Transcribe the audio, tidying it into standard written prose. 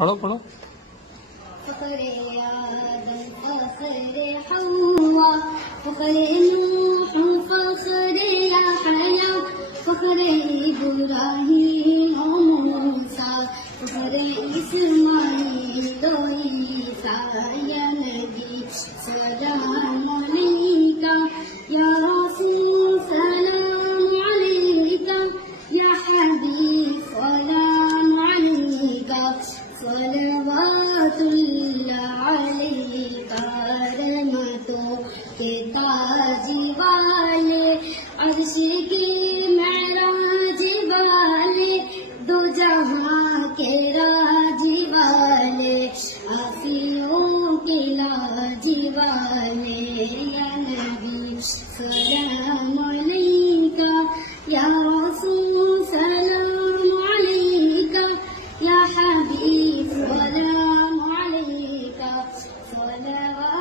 پڑھو پڑھو. فخر آدم فخر حوا فخر نوح فخر یحییٰ فخر ابراہیم و موسیٰ فخر اسماعیل و عیسیٰ یا نبی سلام علیکہ یا رسول سلام علیکہ یا حبیب سلام علیکہ صلوات اللہ علیکہ رحمتوں کے تاج والے عرش کی معراج والے دو جہاں کے راج والے آسیوں کے لاج والے یا نبی سلام علیکہ یا رسول سلام علیکہ یا حبیب سلام علیکہ صلوات